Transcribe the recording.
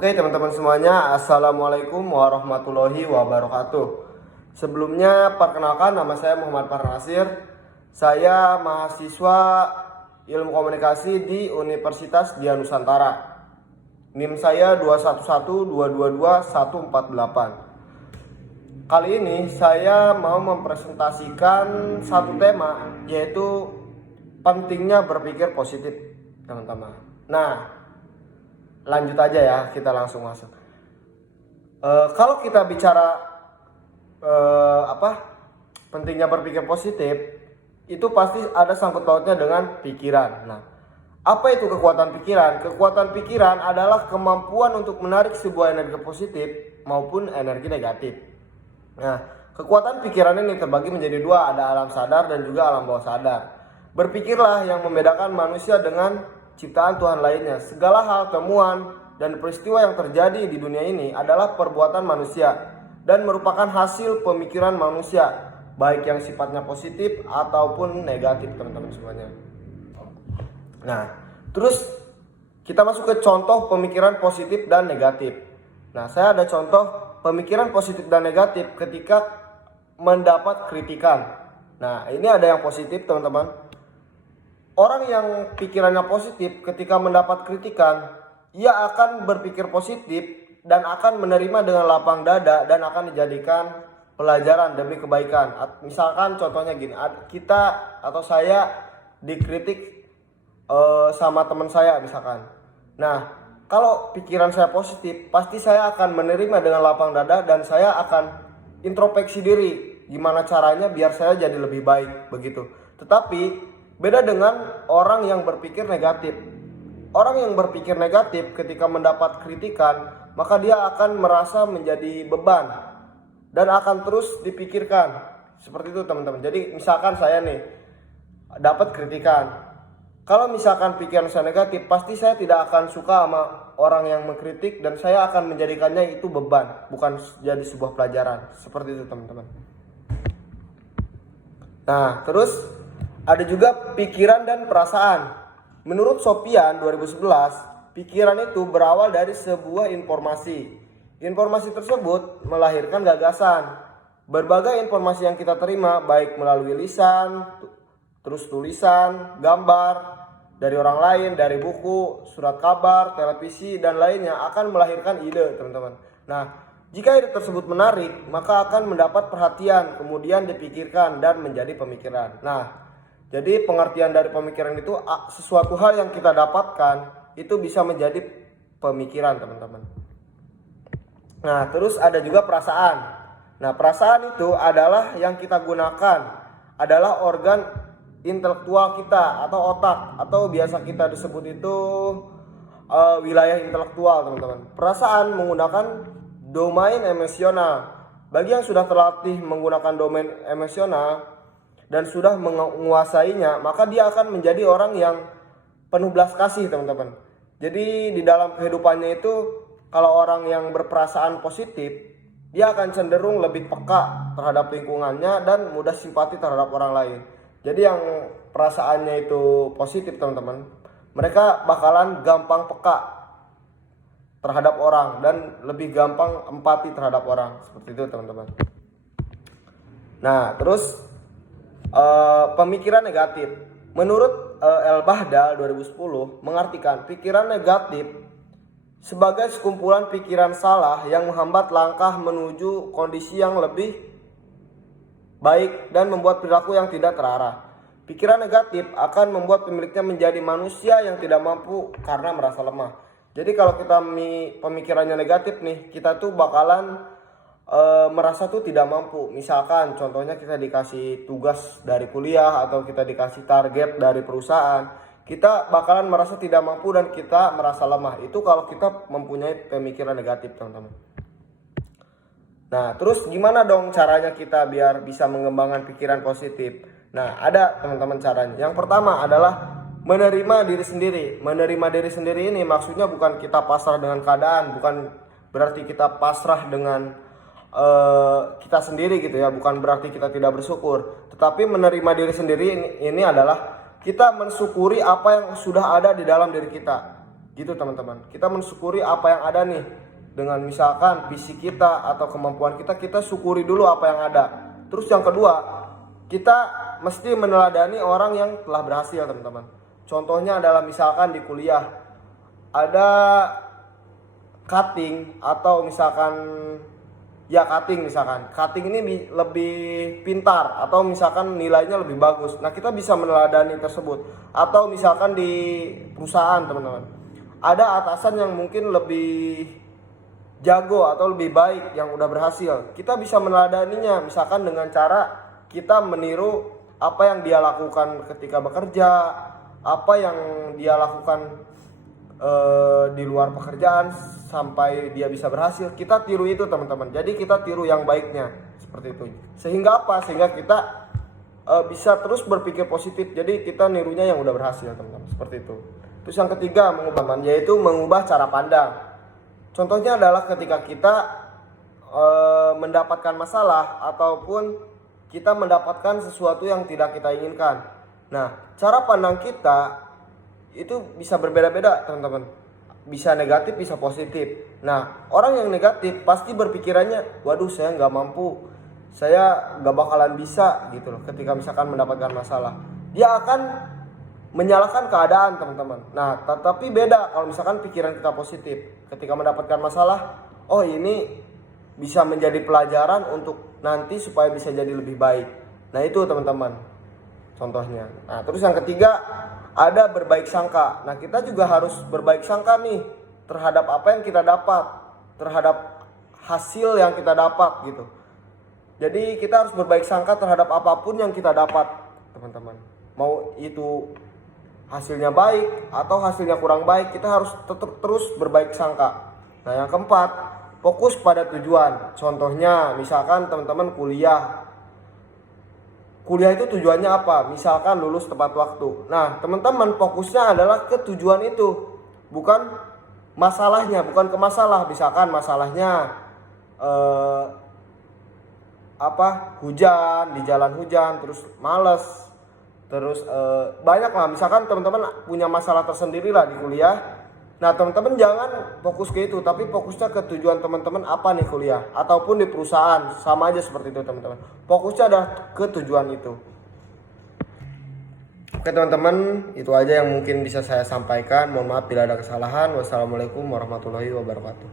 Oke teman-teman semuanya, Assalamualaikum warahmatullahi wabarakatuh. Sebelumnya perkenalkan, nama saya Muhammad Farnasir. Saya mahasiswa ilmu komunikasi di Universitas Dian Nusantara. NIM saya 21222148. Kali ini saya mau mempresentasikan satu tema, yaitu pentingnya berpikir positif, teman-teman. Nah, lanjut aja ya, kita langsung masuk. Kalau kita bicara pentingnya berpikir positif, itu pasti ada sangkut pautnya dengan pikiran. Nah, apa itu kekuatan pikiran? Kekuatan pikiran adalah kemampuan untuk menarik sebuah energi positif maupun energi negatif. Nah, kekuatan pikiran ini terbagi menjadi dua, ada alam sadar dan juga alam bawah sadar. Berpikirlah yang membedakan manusia dengan ciptaan Tuhan lainnya. Segala hal, temuan, dan peristiwa yang terjadi di dunia ini adalah perbuatan manusia dan merupakan hasil pemikiran manusia, baik yang sifatnya positif ataupun negatif, teman-teman semuanya. Nah, terus kita masuk ke contoh pemikiran positif dan negatif. Nah, saya ada contoh pemikiran positif dan negatif ketika mendapat kritikan. Nah, ini ada yang positif, teman-teman. Orang yang pikirannya positif ketika mendapat kritikan, ia akan berpikir positif dan akan menerima dengan lapang dada dan akan dijadikan pelajaran demi kebaikan. Misalkan contohnya gini, kita atau saya dikritik sama teman saya misalkan. Nah, kalau pikiran saya positif, pasti saya akan menerima dengan lapang dada dan saya akan introspeksi diri, gimana caranya biar saya jadi lebih baik begitu. Tetapi beda dengan orang yang berpikir negatif. Orang yang berpikir negatif ketika mendapat kritikan, maka dia akan merasa menjadi beban dan akan terus dipikirkan. Seperti itu, teman-teman. Jadi misalkan saya nih dapat kritikan. Kalau misalkan pikiran saya negatif, pasti saya tidak akan suka sama orang yang mengkritik dan saya akan menjadikannya itu beban, bukan jadi sebuah pelajaran. Seperti itu, teman-teman. Nah, terus ada juga pikiran dan perasaan. Menurut Sofian 2011, pikiran itu berawal dari sebuah informasi. Informasi tersebut melahirkan gagasan. Berbagai informasi yang kita terima, baik melalui lisan, terus tulisan, gambar, dari orang lain, dari buku, surat kabar, televisi, dan lainnya akan melahirkan ide, teman-teman. Nah, jika ide tersebut menarik, maka akan mendapat perhatian, kemudian dipikirkan dan menjadi pemikiran. Nah, jadi pengertian dari pemikiran itu sesuatu hal yang kita dapatkan itu bisa menjadi pemikiran, teman-teman. Nah, terus ada juga perasaan. Nah, perasaan itu adalah yang kita gunakan, adalah organ intelektual kita atau otak, atau biasa kita disebut itu wilayah intelektual, teman-teman. Perasaan menggunakan domain emosional. Bagi yang sudah terlatih menggunakan domain emosional dan sudah menguasainya, maka dia akan menjadi orang yang penuh belas kasih, teman-teman. Jadi di dalam kehidupannya itu, kalau orang yang berperasaan positif, dia akan cenderung lebih peka terhadap lingkungannya dan mudah simpati terhadap orang lain. Jadi yang perasaannya itu positif, teman-teman, mereka bakalan gampang peka terhadap orang dan lebih gampang empati terhadap orang. Seperti itu, teman-teman. Nah, terus pemikiran negatif. Menurut El-Bahdal 2010 mengartikan pikiran negatif sebagai sekumpulan pikiran salah yang menghambat langkah menuju kondisi yang lebih baik dan membuat perilaku yang tidak terarah. Pikiran negatif akan membuat pemiliknya menjadi manusia yang tidak mampu karena merasa lemah. Jadi kalau kita pemikirannya negatif nih, kita tuh bakalan merasa tuh tidak mampu. Misalkan contohnya kita dikasih tugas dari kuliah atau kita dikasih target dari perusahaan, kita bakalan merasa tidak mampu dan kita merasa lemah. Itu kalau kita mempunyai pemikiran negatif, teman-teman. Nah, terus gimana dong caranya kita biar bisa mengembangkan pikiran positif? Nah, ada, teman-teman, caranya. Yang pertama adalah menerima diri sendiri. Menerima diri sendiri ini maksudnya bukan kita pasrah dengan keadaan, bukan berarti kita pasrah dengan kita sendiri gitu ya, bukan berarti kita tidak bersyukur. Tetapi menerima diri sendiri ini adalah kita mensyukuri apa yang sudah ada di dalam diri kita. Gitu teman-teman. Kita mensyukuri apa yang ada nih. Dengan misalkan fisik kita atau kemampuan kita, kita syukuri dulu apa yang ada. Terus yang kedua, kita mesti meneladani orang yang telah berhasil teman-teman. Contohnya adalah misalkan di kuliah ada cutting atau misalkan ya cutting ini lebih pintar atau misalkan nilainya lebih bagus. Nah, kita bisa meneladani tersebut. Atau misalkan di perusahaan teman-teman, ada atasan yang mungkin lebih jago atau lebih baik yang udah berhasil. Kita bisa meneladaninya misalkan dengan cara kita meniru apa yang dia lakukan ketika bekerja, apa yang dia lakukan di luar pekerjaan sampai dia bisa berhasil. Kita tiru itu teman-teman. Jadi kita tiru yang baiknya seperti itu. Sehingga apa? Sehingga kita bisa terus berpikir positif. Jadi kita nirunya yang udah berhasil teman-teman. Seperti itu. Terus yang ketiga yaitu mengubah cara pandang. Contohnya adalah ketika kita mendapatkan masalah ataupun kita mendapatkan sesuatu yang tidak kita inginkan. Nah, cara pandang kita itu bisa berbeda-beda teman-teman. Bisa negatif, bisa positif. Nah, orang yang negatif pasti berpikirannya, waduh saya nggak mampu, saya nggak bakalan bisa gitu loh. Ketika misalkan mendapatkan masalah, dia akan menyalahkan keadaan teman-teman. Nah, tetapi beda kalau misalkan pikiran kita positif. Ketika mendapatkan masalah, oh ini bisa menjadi pelajaran untuk nanti supaya bisa jadi lebih baik. Nah itu teman-teman contohnya. Nah terus yang ketiga ada berbaik sangka. Nah kita juga harus berbaik sangka nih terhadap apa yang kita dapat, terhadap hasil yang kita dapat gitu. Jadi kita harus berbaik sangka terhadap apapun yang kita dapat teman-teman. Mau itu hasilnya baik atau hasilnya kurang baik, kita harus tetap terus berbaik sangka. Nah yang keempat, fokus pada tujuan. Contohnya misalkan teman-teman kuliah. Kuliah itu tujuannya apa? Misalkan lulus tepat waktu. Nah teman-teman fokusnya adalah ke tujuan itu, bukan masalahnya, bukan ke masalah. Misalkan masalahnya hujan, di jalan hujan, terus males, terus banyak lah. Misalkan teman-teman punya masalah tersendiri lah di kuliah. Nah teman-teman jangan fokus ke itu, tapi fokusnya ke tujuan teman-teman apa nih kuliah, ataupun di perusahaan, sama aja seperti itu teman-teman. Fokusnya adalah ke tujuan itu. Oke teman-teman, itu aja yang mungkin bisa saya sampaikan. Mohon maaf bila ada kesalahan. Wassalamualaikum warahmatullahi wabarakatuh.